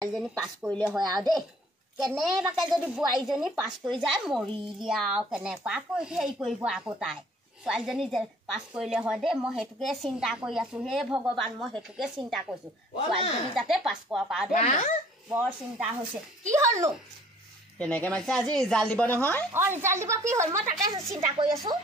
ছোৱালীজনী পাছ কৰিলে হয় আৰু দেই কেনেবাকে যদি বোৱাৰীজনী পাছ কৰি যায় মৰিলি আৰু কেনেকুৱাকৈ হেৰি কৰিব আকৌ তাই ছোৱালীজনী পাছ কৰিলে হয় দেই মই সেইটোকে চিন্তা কৰি আছোঁ হে ভগৱান মই সেইটোকে চিন্তা কৰিছোঁ ছোৱালীজনী যাতে পাছ কৰক আৰু দেই বৰ চিন্তা হৈছে কি হ'লনো কেনেকৈ মাতিছে আজি ৰিজাল্ট দিব নহয় ৰিজাল্ট দিব কি হ'ল মই তাকে চিন্তা কৰি আছোঁ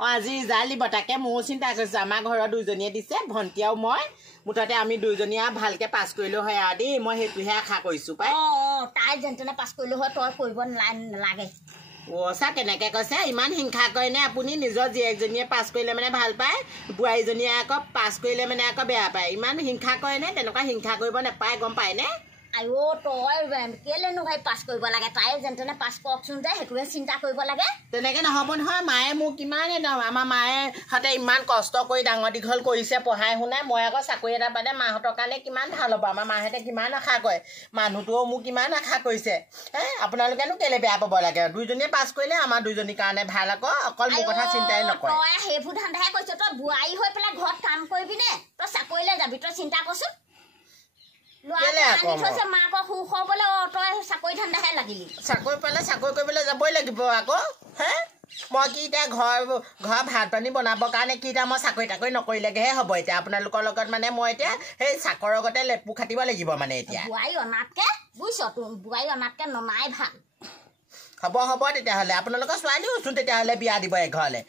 আজি ৰিজাল্ট দিব তাকে ময়ো চিন্তা কৰিছোঁ আমাৰ ঘৰৰ দুইজনীয়ে দিছে ভণ্টি আৰু মই মুঠতে আমি দুইজনীয়ে ভালকৈ পাছ কৰিলোঁ হয় আৰু দেই মই সেইটোহে আশা কৰিছোঁ পাই তাই যেন তেনে পাছ কৰিলোঁ হয় তই কৰিব নালাগে চা কেনেকৈ কৈছে ইমান হিংসা কৰেনে আপুনি নিজৰ জীয়েকজনীয়ে পাছ কৰিলে মানে ভাল পায় বোৱাৰীজনীয়ে আকৌ পাছ কৰিলে মানে আকৌ বেয়া পায় ইমান হিংসা কৰেনে তেনেকুৱা হিংসা কৰিব নাপায় গম পায়নে আইঅ তই কেলেনো ভাই পাছ কৰিব লাগে তাই যেন তেনে পাছ কৰকচোন যে সেইটোৱে চিন্তা কৰিব লাগে তেনেকৈ নহ'ব নহয় মায়ে মোক কিমান আমাৰ মায়ে হাতে ইমান কষ্ট কৰি ডাঙৰ দীঘল কৰিছে পঢ়াই শুনাই মই আকৌ চাকৰি এটা পালে মাহঁতৰ কাৰণে কিমান ভাল হ'ব আমাৰ মাহঁতে কিমান আশা কৰে মানুহটোও মোক কিমান আশা কৰিছে আপোনালোকেনো কেলে বেয়া পাব লাগে দুইজনীয়ে পাছ কৰিলে আমাৰ দুইজনীৰ কাৰণে ভাল আকৌ অকল মোৰ কথা চিন্তাই নকৰে তই সেইবোৰ ধান্দাহে কৈছ তই বোৱাৰী হৈ পেলাই ঘৰত কাম কৰিবি নে তই চাকৰিলৈ যাবি তই চিন্তা কৰচোন মাকক সুখ হ'বলৈ তই চাকৰি ধান্দাহে লাগিলি চাকৰি পালে চাকৰি কৰিবলৈ যাবই লাগিব আকৌ মই কি এতিয়া ঘৰ ভাত পানী বনাবৰ কাৰণে কি এতিয়া মই চাকৰি তাকৰি নকৰিলেগৈহে হ'ব এতিয়া আপোনালোকৰ লগত মানে মই এতিয়া সেই চাকৰৰ আগতে লেপু খাটিব লাগিব মানে এতিয়া বোৱাৰী অনাতকৈ বুজিছ তোৰ বোৱাৰী অনাতকৈ ননাই ভাল হ'ব তেতিয়াহ'লে আপোনালোকৰ ছোৱালীওচোন তেতিয়াহ'লে বিয়া দিব এঘৰলৈ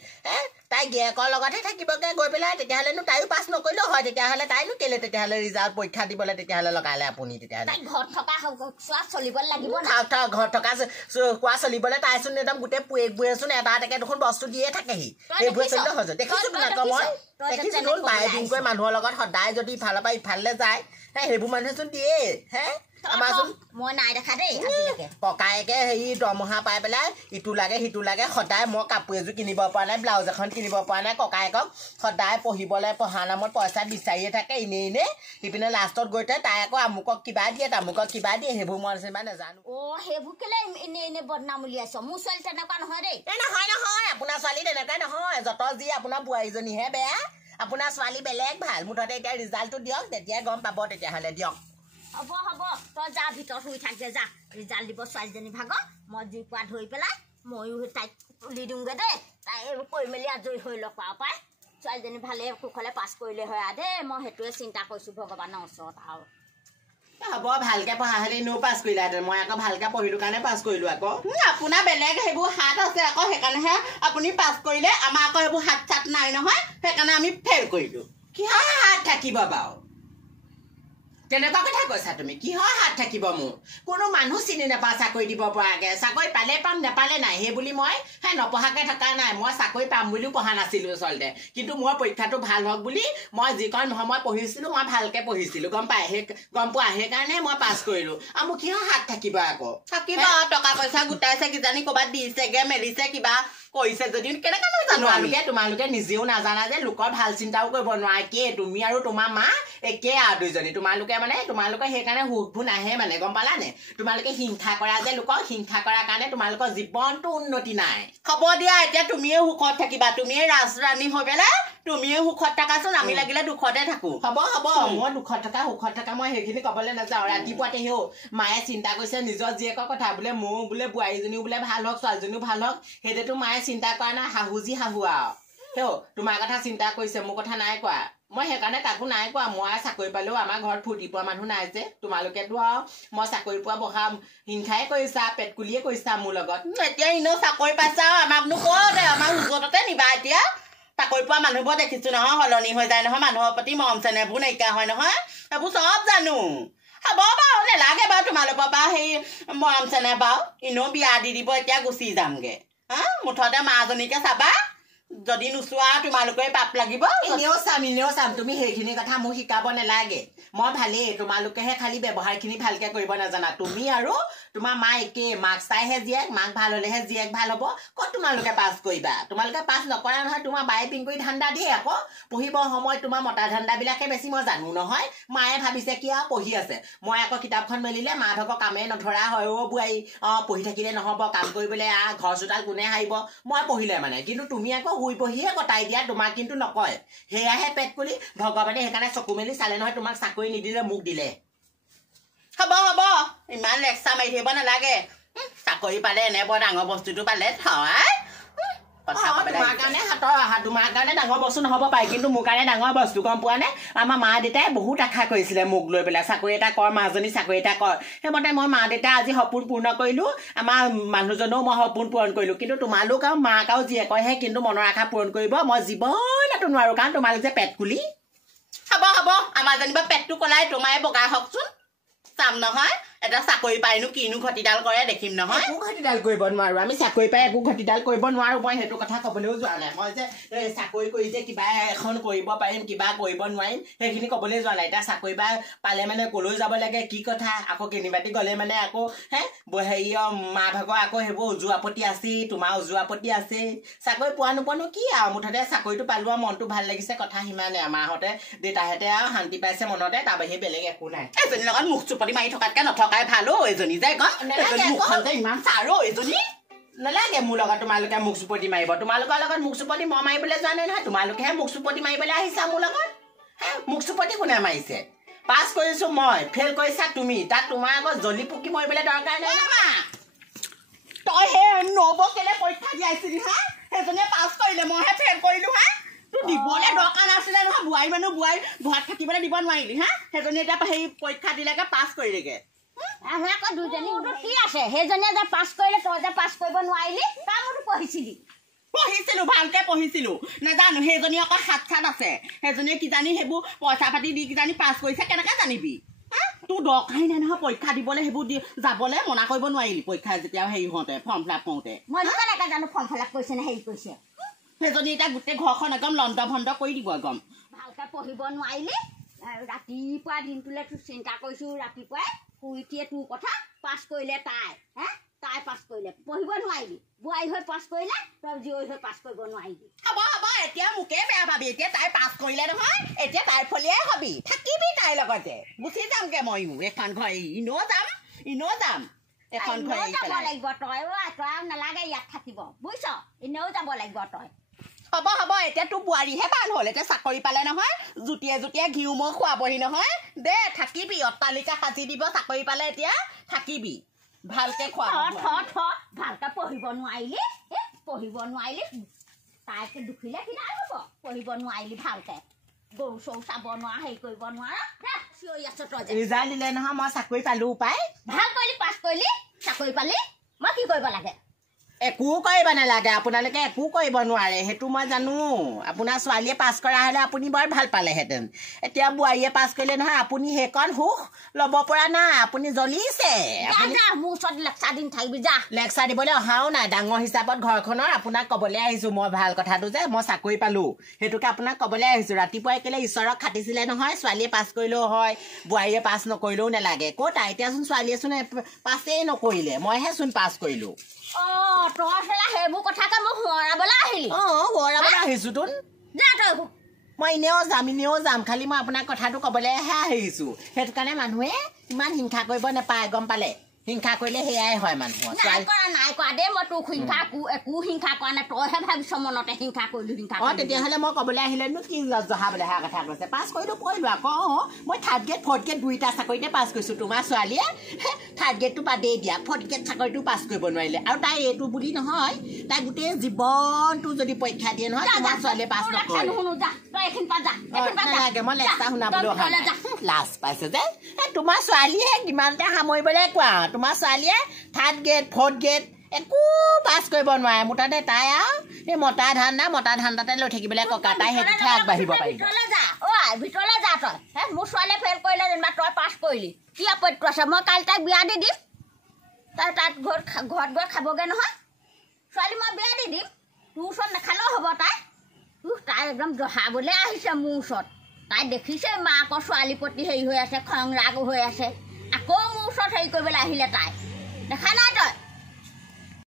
তাই গিয়েকৰ লগতহে থাকিবগৈ গৈ পেলাই তেতিয়াহ'লেনো তাইও পাছ নকৰিলেও হয় তেতিয়াহ'লে তাইনো কেলে তেতিয়াহ'লে ৰিজাল্ট পৰীক্ষা দিবলৈ তেতিয়াহ'লে লগালে আপুনি তেতিয়াহ'লে ঘৰত থকা চোৱা চলিব লাগিব ঘৰত থকা কোৱা চলিবলৈ তাইচোন একদম গোটেই পুৱেকবোৰেচোন এটা এটাকে দেখোন বস্তু দিয়ে থাকেহি সেইবোৰে চলিলে হৈ যায় দেখিছোঁ আকৌ মই দেখিছোঁ বাৰে দিনকৈ মানুহৰ লগত সদায় যদি ইফালৰ পৰা ইফালে যায় সেইবোৰ মানুহেচোন দিয়ে আমাৰচোন মই নাই দেখা দেই আজিলৈকে ককায়েকে হেৰি দৰমহা পাই পেলাই ইটো লাগে সিটো লাগে সদায় মই কাপোৰ এযোৰ কিনিব পৰা নাই ব্লাউজ এখন কিনিব পৰা নাই ককায়েকক সদায় পঢ়িবলৈ পঢ়া নামত পইচা বিচাৰিয়ে থাকে এনেই সিপিনে লাষ্টত গৈ তাই আকৌ আমুকক কিবা দিয়ে তামুকক কিবা দিয়ে সেইবোৰ মই ইমান নাজানো সেইবোৰ কেলে এনে বদনাম উলিয়াইছ মোৰ ছোৱালী তেনেকুৱা নহয় দেই নহয় আপোনাৰ ছোৱালী তেনেকুৱাই নহয় যত যি আপোনাৰ বোৱাৰীজনীহে বেয়া আপোনাৰ ছোৱালী বেলেগ ভাল মুঠতে এতিয়া ৰিজাল্টটো দিয়ক তেতিয়াই গম পাব তেতিয়াহ'লে দিয়ক হ'ব তই যা ভিতৰত শুই থাক যে যা ৰিজাল্ট দিব ছোৱালীজনী ভাগৰ মই জুই কোৱা ধৰি পেলাই ময়ো তাইক তুলি দিওঁগৈ দেই তাই এইবোৰ কৰি মেলি আজৰি হৈ লওক আৰু পাই ছোৱালীজনী ভালে কুশলে পাছ কৰিলে হয় আৰু দেই মই সেইটোৱে চিন্তা কৰিছোঁ ভগৱানৰ ওচৰত আৰু হ'ব ভালকৈ পঢ়া হ'লে এনেও পাছ কৰিলাহেঁতেন মই আকৌ ভালকৈ পঢ়িলোঁ কাৰণে পাছ কৰিলোঁ আকৌ আপোনাৰ বেলেগ সেইবোৰ হাত আছে আকৌ সেইকাৰণেহে আপুনি পাছ কৰিলে আমাৰ আকৌ সেইবোৰ হাত চাত নাই নহয় সেইকাৰণে আমি ফেইল কৰিলোঁ কিহৰ হাত থাকিব বাৰু কেনেকুৱা কথা কৈছা তুমি কিহৰ হাত থাকিব মোৰ কোনো মানুহ চিনি নাপাওঁ চাকৰি দিব পৰাকৈ চাকৰি পালে পাম নাপালে নাই সেই বুলি মই নপঢ়াকৈ থকা নাই মই চাকৰি পাম বুলিও পঢ়া নাছিলোঁ আচলতে কিন্তু মোৰ পৰীক্ষাটো ভাল হওক বুলি মই যিকণ সময় পঢ়িছিলোঁ মই ভালকৈ পঢ়িছিলোঁ গম পোৱা সেইকাৰণে মই পাছ কৰিলোঁ আৰু মোৰ কিহৰ হাত থাকিব আকৌ থাকিব টকা পইচা গোটাইছে কিজানি ক'ৰবাত দিছেগৈ মেলিছে কিবা কৰিছে যদি কেনেকৈ নাজানো তোমালোকে নিজেও নাজানা যে লোকৰ ভাল চিন্তাও কৰিব নোৱাৰা একেই তুমি আৰু তোমাৰ মা একেই আৰু দুইজনী তোমালোকে সেইকাৰণে সুখবোৰ নাহে মানে গম পালানে তোমালোকে হিংসা কৰা যে লোকক হিংসা কৰাৰ কাৰণে তোমালোকৰ জীৱনটো উন্নতি নাই হ'ব দিয়া এতিয়া তুমিয়ে সুখত থাকিবা তুমিয়ে ৰাজৰাণী হৈ পেলাই তুমিয়ে সুখত থাকাচোন আমি লাগিলে দুখতে থাকো হ'ব মই দুখত থকা মই সেইখিনি ক'বলৈ নাযাওঁ ৰাতিপুৱাতে হেও মায়ে চিন্তা কৰিছে নিজৰ জীয়েকৰ কথা বোলে মোৰ বোলে বোৱাৰীজনীও বোলে ভাল হওক ছোৱালীজনীও ভাল হওক সেইটোতো মায়ে চিন্তা কৰা নাই শাহু আৰু হেও তোমাৰ কথা চিন্তা কৰিছে মোৰ কথা নাই কোৱা মই সেইকাৰণে তাকো নাই কোৱা মই চাকৰি পালেও আমাৰ ঘৰত ফূৰ্তি পোৱা মানুহ নাই যে তোমালোকেতো আৰু মই চাকৰি পোৱা বহা হিংসাই কৰিছা পেটকুলিয়ে কৰিছা মোৰ লগত এতিয়া এনেও চাকৰি পাইছা আমাকনো ক'ত আমাৰ ওচৰতে নিবা এতিয়া চাকৰি পোৱা মানুহবোৰ দেখিছোঁ নহয় সলনি হৈ যায় নহয় মানুহৰ প্ৰতি মৰম চেনেহবোৰ নাইকিয়া হয় নহয় সেইবোৰ চব জানো হ'ব বাৰু নেলাগে বাৰু তোমালোকৰ পৰা সেই মৰম চেনেহ বাৰু এনেও বিয়া দি দিব এতিয়া গুচি যামগৈ মুঠতে মাজনীকে চাবা যদি নোচোৱা তোমালোকে পাপ লাগিব এনেও চাম তুমি সেইখিনি কথা মোক শিকাব নালাগে মই ভালেই তোমালোকেহে খালি ব্যৱহাৰখিনি ভালকৈ কৰিব নাজানা তুমি আৰু তোমাৰ মা একেই মাক চাইহে জীয়েক মাক ভাল হ'লেহে জীয়েক ভাল হ'ব ক'ত তোমালোকে পাছ কৰিবা তোমালোকে পাছ নকৰা নহয় তোমাৰ বায়ে পিং কৰি ধান্দা দিয়ে আকৌ পঢ়িবৰ সময়ত তোমাৰ মতা ধান্দাবিলাকে বেছি মই জানো নহয় মায়ে ভাবিছে কি আৰু পঢ়ি আছে মই আকৌ কিতাপখন মেলিলে মা ভাগৰ কামেই নধৰা হয় বোৱাৰী পঢ়ি থাকিলে নহ'ব কাম কৰিবলৈ ঘৰ চোতাল কোনে হাৰিব মই পঢ়িলে মানে কিন্তু তুমি আকৌ শুই পঢ়িয়ে কটাই দিয়া তোমাক কিন্তু নকয় সেয়াহে পেট পুলি ভগৱানে সেইকাৰণে চকু মেলি চালে নহয় তোমাক চাকৰি নিদিলে মোক দিলে হ'ব হ'ব ইমান লেকচা মাৰি থাকিব নালাগে চাকৰি পালে এনে বৰ ডাঙৰ বস্তুটো পালে থয় তোমাৰ কাৰণে তোমাৰ কাৰণে ডাঙৰ বস্তু নহ'ব পাৰে কিন্তু মোৰ কাৰণে ডাঙৰ বস্তু গম পোৱা নে আমাৰ মা দেউতাই বহুত আশা কৰিছিলে মোক লৈ পেলাই চাকৰি এটা কৰ মাজনী চাকৰি এটা কৰ সেইমতে মই মা দেউতা আজি সপোন পূৰ্ণ কৰিলোঁ আমাৰ মানুহজনেও মই সপোন পূৰণ কৰিলোঁ কিন্তু তোমালোক আৰু মাক আৰু যিয়ে কয়হে কিন্তু মনৰ আশা পূৰণ কৰিব মই জীৱনতো নোৱাৰোঁ কাৰণ তোমালোক যে পেট কুলি হ'ব হ'ব আমাৰ যেনিবা পেটটো কলাই তোমাৰে বগা হওকচোন চাম নহয় এটা চাকৰি পাইনো কিনো ঘটিডাল কৰে দেখিম নহয় একো ঘটিডাল কৰিব নোৱাৰো আমি চাকৰি পাই একো ঘটিডাল কৰিব নোৱাৰো মই সেইটো কথা ক'বলৈও যোৱা নাই মই যে চাকৰি কৰি যে কিবা এখন কৰিব পাৰিম কিবা কৰিব নোৱাৰিম সেইখিনি ক'বলৈ যোৱা নাই এতিয়া চাকৰি পালে মানে ক'লৈ যাব লাগে কি কথা আকৌ কেনিবাতি গ'লে মানে আকৌ হেৰি মা ভাগৰ আকৌ সেইবোৰ উজু আপত্তি আছেই তোমাৰ উজু আপত্তি আছেই চাকৰি পোৱা নোপোৱানো কি আৰু মুঠতে চাকৰিটো পালো আৰু মনটো ভাল লাগিছে কথা সিমানে মাহঁতে দেউতাহঁতে আৰু শান্তি পাইছে মনতে তাৰ বাহিৰে বেলেগ একো নাই এজনীৰ লগত মুখ চুপতি মাৰি থকাতকৈ নথকাই ভাল অ' এজনী যে মুখখন যে ইমান চাৰ অ' এজনী নালাগে মোৰ লগত তোমালোকে মুখ চুপতি মাৰিব তোমালোকৰ লগত মুখ চুপতি মই মাৰিবলৈ যোৱা নাই নহয় তোমালোকেহে মুখ চুপতি মাৰিবলৈ আহিছা মোৰ লগত মুখ চুপতি কোনে মাৰিছে পাছ কৰিছো মই ফেইল কৰিছা তুমি তাত তোমাৰ আগত জ্বলি পকি মৰিবলৈ দৰকাৰ নাই নহয় তই সেই নব কেলে পৰীক্ষা দিয়াইছিলি হা সেইজনীয়ে পাছ কৰিলে মইহে ফেইল কৰিলো হা তোৰ দিবলৈ দৰকাৰ নাছিলে নহয় বোৱাৰী মানুহ বোৱাৰী ঘৰত থাকিবলৈ দিব নোৱাৰিলি হা সেইজনী এতিয়া সেই পৰীক্ষা দিলেগে পাছ কৰিলেগে আকৌ দুজনী কি আছে সেইজনীয়ে যে পাছ কৰিলে তই যে পাছ কৰিব নোৱাৰিলি তাৰ মতো পঢ়িছিলো ভালকে পঢ়িছিলো নাজানো সেইজনী আকৌ হাত আছে সেইজনীয়ে কিজানি সেইবোৰ পইচা পাতি দি কিজানি পাছ কৰিছে কেনেকে জানিবি তোৰ দৰকাৰী নাই নহয় পৰীক্ষা দিবলৈ সেইবোৰ দি যাবলৈ মনা কৰিব নোৱাৰিলি পৰীক্ষা যেতিয়া হেৰি হওঁতে ফৰ্ম ফিল আপ কৰোঁতে মই কেনেকে জানো ফৰ্ম ফিল আপ কৰিছে নে হেৰি কৰিছে সেইজনী এতিয়া গোটেই ঘৰখন একদম লণ্ড ভণ্ড কৰি দিব একদম ভালকে পঢ়িব নোৱাৰিলি ৰাতিপুৱা দিনটোলৈ তোৰ চিন্তা কৰিছো ৰাতিপুৱাই শুই উঠিয়ে তোৰ কথা পাছ কৰিলে তাই পাছ কৰিলে পঢ়িব নোৱাৰিলি বোৱাৰী হৈ পাছ কৰিলে তই জীয়ৰী হৈ পাছ কৰিব নোৱাৰিবি হ'ব হ'ব এতিয়া মোকে বেয়া পাবি এতিয়া তাই পাছ কৰিলে নহয় এতিয়া তাইৰ ফলিয়াই হবি থাকিবি তাইৰ লগতে গুচি যামগে ময়ো এখন ঘৰ ইনো যাম এখন ঘৰ যাব লাগিব তই নালাগে ইয়াত থাকিব বুজিছ এনেও যাব লাগিব তই হ'ব হ'ব এতিয়া তোৰ বোৱাৰীহে ভাল হ'ল এতিয়া চাকৰি পালে নহয় জুতিয়ে ঘিউ মই খুৱাবহি নহয় দে থাকিবি অট্টালিকা সাজি দিব চাকৰি পালে এতিয়া থাকিবি ভালকে খুৱাব ভালকে পঢ়িব নোৱাৰিলি তাইকে দুখিলে কিনা হ'ব পঢ়িব নোৱাৰিলি ভালকে গৰু চৰু চাব নোৱাৰ হেৰি কৰিব নোৱাৰ চিঞৰি আছ তই ৰিজাল্ট দিলে নহয় মই চাকৰি পালো পাই ভাল কৰিলি পাছ কৰিলি চাকৰি পালি মই কি কৰিব লাগে একো কৰিব নালাগে আপোনালোকে একো কৰিব নোৱাৰে সেইটো মই জানো আপোনাৰ ছোৱালীয়ে পাছ কৰা হ'লে আপুনি বৰ ভাল পালেহেঁতেন এতিয়া বোৱাৰীয়ে পাছ কৰিলে নহয় আপুনি সেইকণ সুখ ল'ব পৰা নাই আপুনি জ্বলিছে মোৰ ওচৰত লেকচাৰ দিন থাকিবি যা লেকচাৰ দিবলৈ অহাও নাই ডাঙৰ হিচাপত ঘৰখনৰ আপোনাক ক'বলৈ আহিছোঁ মই ভাল কথাটো যে মই চাকৰি পালোঁ সেইটোকে আপোনাক ক'বলৈ আহিছোঁ ৰাতিপুৱাই কেলে ঈশ্বৰক খাটিছিলে নহয় ছোৱালীয়ে পাছ কৰিলেও হয় বোৱাৰীয়ে পাছ নকৰিলেও নালাগে ক'তা এতিয়াচোন ছোৱালীয়েচোন পাছেই নকৰিলে মইহে চোন পাছ কৰিলোঁ তই সেইবোৰ কথাকে মই সোঁৱৰাবলৈ আহিলি সোঁৱৰাবলৈ আহিছোঁ তোন যা তই মই এনেও যাম খালি মই আপোনাৰ কথাটো ক'বলৈহে আহিছোঁ সেইটো কাৰণে মানুহে ইমান হিংসা কৰিব নাপায় গম পালে হিংসা কৰিলে সেয়াই হয় মানুহৰ নাই কৰা দেই মই তোক একো হিংসা কৰা নাই তইহে ভাবিছ মনতে হিংসা কৰিলো তেতিয়াহ'লে মই ক'বলৈ আহিলেনো কি জহাবলৈ অহা কথা কৈছে পাছ কৰিলোঁ আকৌ মই থাৰ্ড গ্ৰেড ফৰ্থ গ্ৰেড দুইটা চাকৰিতে পাছ কৰিছোঁ তোমাৰ ছোৱালীয়ে থাৰ্ড গ্ৰেডটো বাদেই দিয়া ফৰ্থ গ্ৰেড চাকৰিটো পাছ কৰিব নোৱাৰিলে আৰু তাই এইটো বুলি নহয় তাই গোটেই জীৱনটো যদি পৰীক্ষা দিয়ে নহয় তোমাৰ ছোৱালীয়ে পাছ নকৰে নালাগে মই লেকচাৰ শুনাবলৈ অহা নাই লাজ পাইছে যে তোমাৰ ছোৱালীয়ে কিমানতে সামৰিবলৈ কোৱা তোমাৰ ছোৱালীয়ে থাৰ্ড গ্ৰেড ফৰ্থ গ্ৰেড একো পাছ কৰিব নোৱাৰে মুঠতে তাই আৰু এই মতা ধান্দাতে লৈ থাকিবলৈ ককা তাই সেইটোহে আগবাঢ়িব পাৰিব ভিতৰলৈ যা তই মোৰ ছোৱালীয়ে ফেইল কৰিলে যেনিবা তই পাছ কৰিলি কি আপত্তি আছে মই কালি তাইক বিয়া দি দিম তাই তাত ঘৰত গৈ খাবগৈ নহয় ছোৱালী মই বিয়া দি দিম তোৰ ওচৰত নাখালেও হ'ব তাই একদম জহাবলৈ আহিছে মোৰ ওচৰত তাই দেখিছে মাকৰ ছোৱালীৰ প্ৰতি হেৰি হৈ আছে খং ৰাগ হৈ আছে আকৌ মোৰ ওচৰত হেৰি কৰিবলৈ আহিলে তাই দেখা নাই তই